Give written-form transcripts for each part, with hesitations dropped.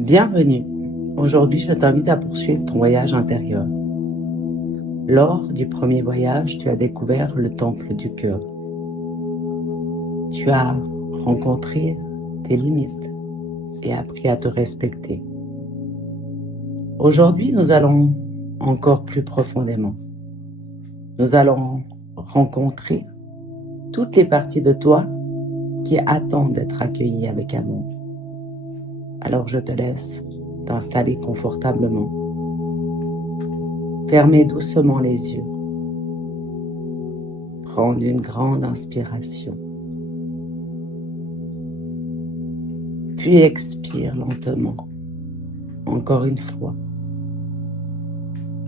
Bienvenue. Aujourd'hui, je t'invite à poursuivre ton voyage intérieur. Lors du premier voyage, tu as découvert le temple du cœur. Tu as rencontré tes limites et appris à te respecter. Aujourd'hui, nous allons encore plus profondément. Nous allons rencontrer toutes les parties de toi qui attendent d'être accueillies avec amour. Alors je te laisse t'installer confortablement. Fermez doucement les yeux. Prendre une grande inspiration. Puis expire lentement. Encore une fois.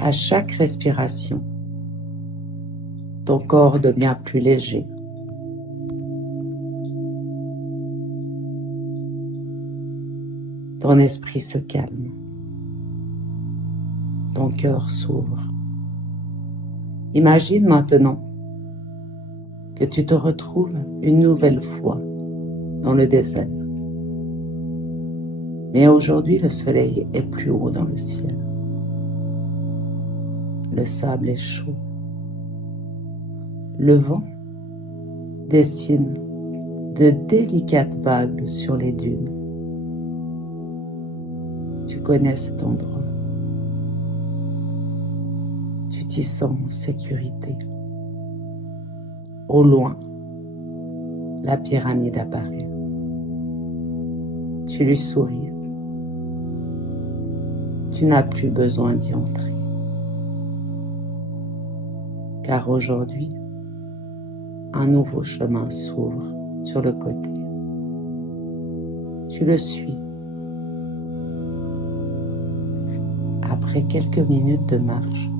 À chaque respiration, ton corps devient plus léger. Ton esprit se calme. Ton cœur s'ouvre. Imagine maintenant que tu te retrouves une nouvelle fois dans le désert. Mais aujourd'hui, le soleil est plus haut dans le ciel. Le sable est chaud. Le vent dessine de délicates vagues sur les dunes. Tu connais cet endroit. Tu t'y sens en sécurité. Au loin, la pyramide apparaît. Tu lui souris. Tu n'as plus besoin d'y entrer. Car aujourd'hui, un nouveau chemin s'ouvre sur le côté. Tu le suis. Après quelques minutes de marche,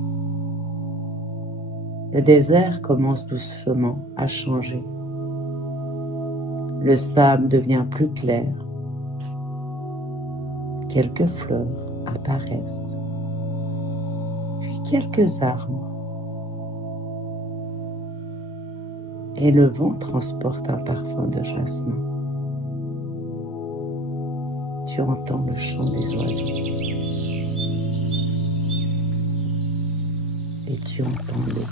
le désert commence doucement à changer. Le sable devient plus clair. Quelques fleurs apparaissent. Puis quelques arbres. Et le vent transporte un parfum de jasmin. Tu entends le chant des oiseaux. Et tu entends l'eau.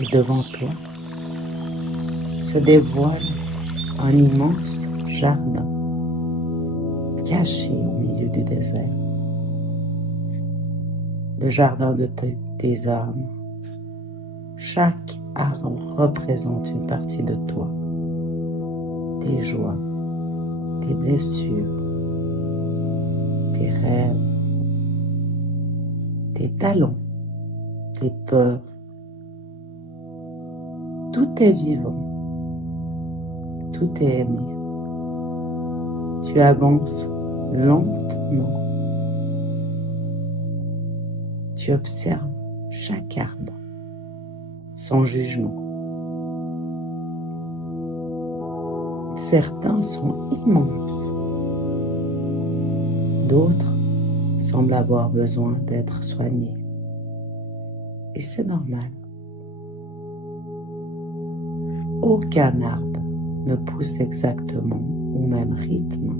Et devant toi se dévoile un immense jardin caché au milieu du désert. Le jardin de tes âmes. Chaque arbre représente une partie de toi. Tes joies, tes blessures, tes rêves, tes talents, tes peurs. Tout est vivant, tout est aimé. Tu avances lentement. Tu observes chaque arbre, sans jugement. Certains sont immenses, d'autres semblent avoir besoin d'être soignés. Et c'est normal. Aucun arbre ne pousse exactement au même rythme.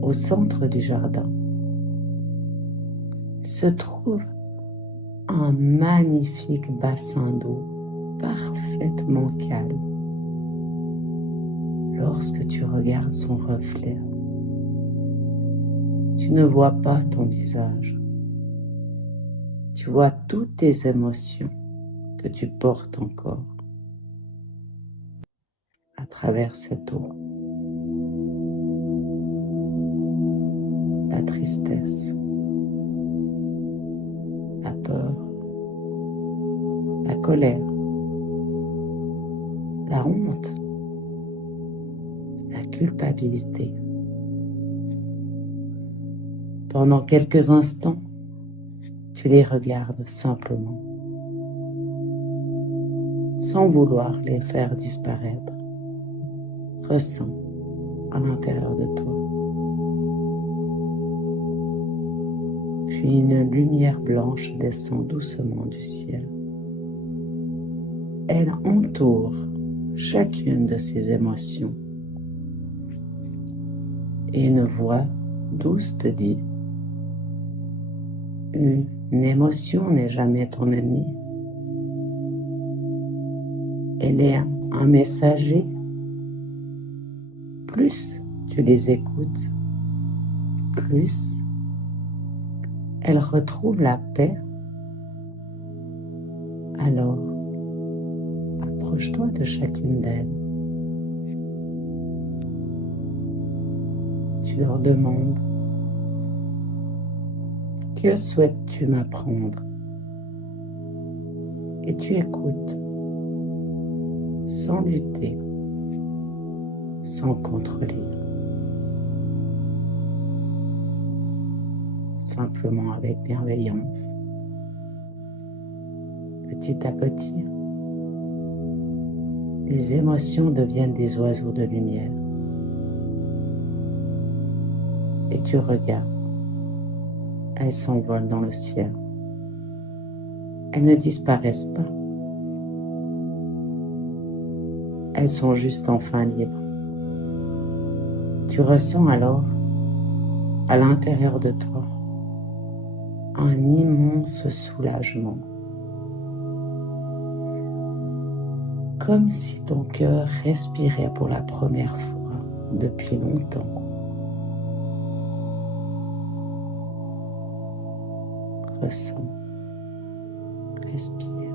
Au centre du jardin se trouve un magnifique bassin d'eau parfaitement calme. Lorsque tu regardes son reflet, tu ne vois pas ton visage. Tu vois toutes tes émotions que tu portes encore à travers cette eau. La tristesse, la peur, la colère, la honte, la culpabilité. Pendant quelques instants, tu les regardes simplement, sans vouloir les faire disparaître. Ressens à l'intérieur de toi. Puis une lumière blanche descend doucement du ciel. Elle entoure chacune de ces émotions et une voix douce te dit: une émotion n'est jamais ton ennemi. Elle est un messager. Plus tu les écoutes, plus elles retrouvent la paix. Alors, approche-toi de chacune d'elles. Tu leur demandes: que souhaites-tu m'apprendre? Et tu écoutes, sans lutter, sans contrôler, simplement avec bienveillance. Petit à petit, les émotions deviennent des oiseaux de lumière. Et tu regardes, elles s'envolent dans le ciel. Elles ne disparaissent pas. Elles sont juste enfin libres. Tu ressens alors, à l'intérieur de toi, un immense soulagement. Comme si ton cœur respirait pour la première fois depuis longtemps. Ressens, respire,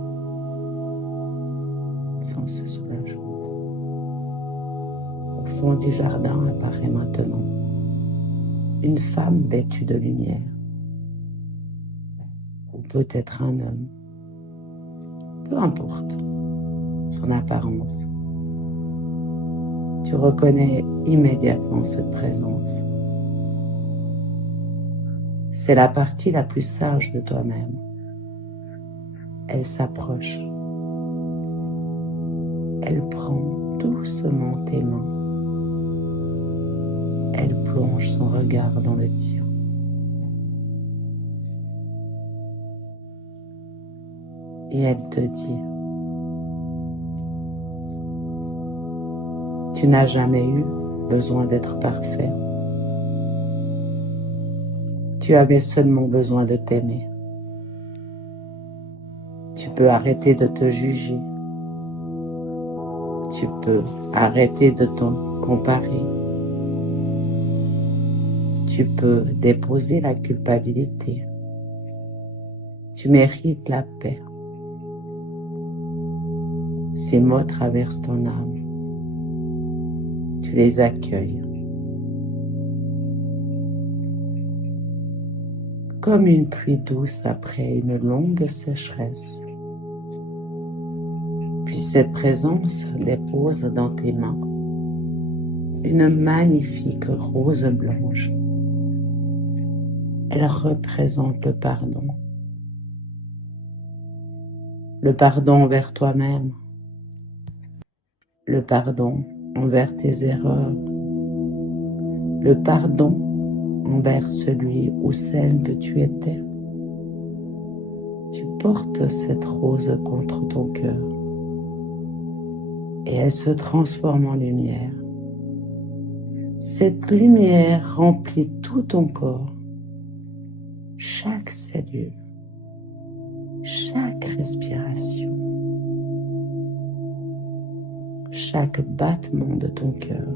sans ce soulagement. Au fond du jardin apparaît maintenant une femme vêtue de lumière, ou peut-être un homme, peu importe son apparence. Tu reconnais immédiatement cette présence. C'est la partie la plus sage de toi-même. Elle s'approche. Elle prend doucement tes mains. Elle plonge son regard dans le tien. Et elle te dit: tu n'as jamais eu besoin d'être parfait. Tu avais seulement besoin de t'aimer. Tu peux arrêter de te juger. Tu peux arrêter de te comparer. Tu peux déposer la culpabilité. Tu mérites la paix. Ces mots traversent ton âme. Tu les accueilles. Comme une pluie douce après une longue sécheresse. Puis cette présence dépose dans tes mains une magnifique rose blanche. Elle représente le pardon. Le pardon envers toi-même. Le pardon envers tes erreurs. Le pardon envers celui ou celle que tu étais. Tu portes cette rose contre ton cœur et elle se transforme en lumière. Cette lumière remplit tout ton corps, chaque cellule, chaque respiration, chaque battement de ton cœur.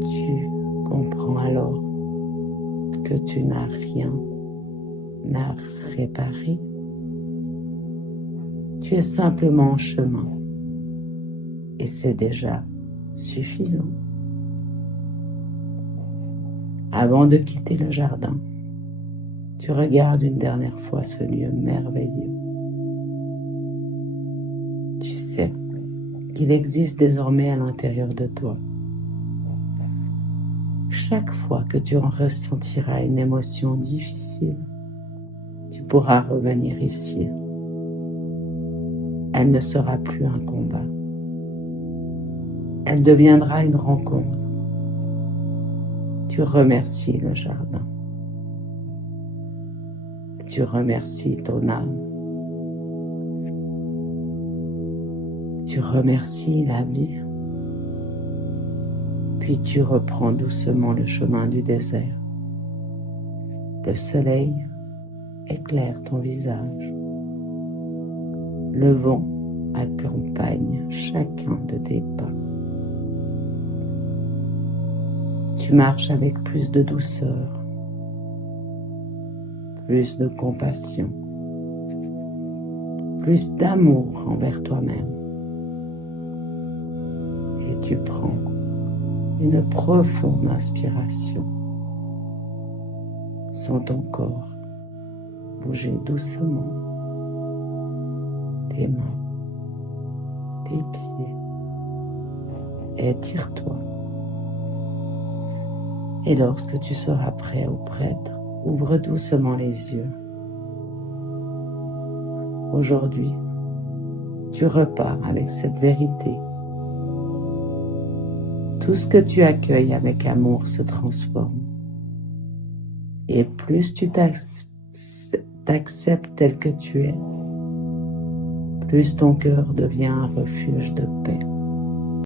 Tu comprends alors que tu n'as rien à réparer. Tu es simplement en chemin et c'est déjà suffisant. Avant de quitter le jardin, tu regardes une dernière fois ce lieu merveilleux. Tu sais qu'il existe désormais à l'intérieur de toi. Chaque fois que tu en ressentiras une émotion difficile, tu pourras revenir ici. Elle ne sera plus un combat. Elle deviendra une rencontre. Tu remercies le jardin. Tu remercies ton âme. Tu remercies la vie. Puis tu reprends doucement le chemin du désert. Le soleil éclaire ton visage. Le vent accompagne chacun de tes pas. Tu marches avec plus de douceur, plus de compassion, plus d'amour envers toi-même. Et tu prends une profonde inspiration. Sens ton corps bouger doucement, tes mains, tes pieds. Étire-toi. Et lorsque tu seras prêt ou prête, ouvre doucement les yeux. Aujourd'hui, tu repars avec cette vérité. Tout ce que tu accueilles avec amour se transforme. Et plus tu t'acceptes tel que tu es, plus ton cœur devient un refuge de paix.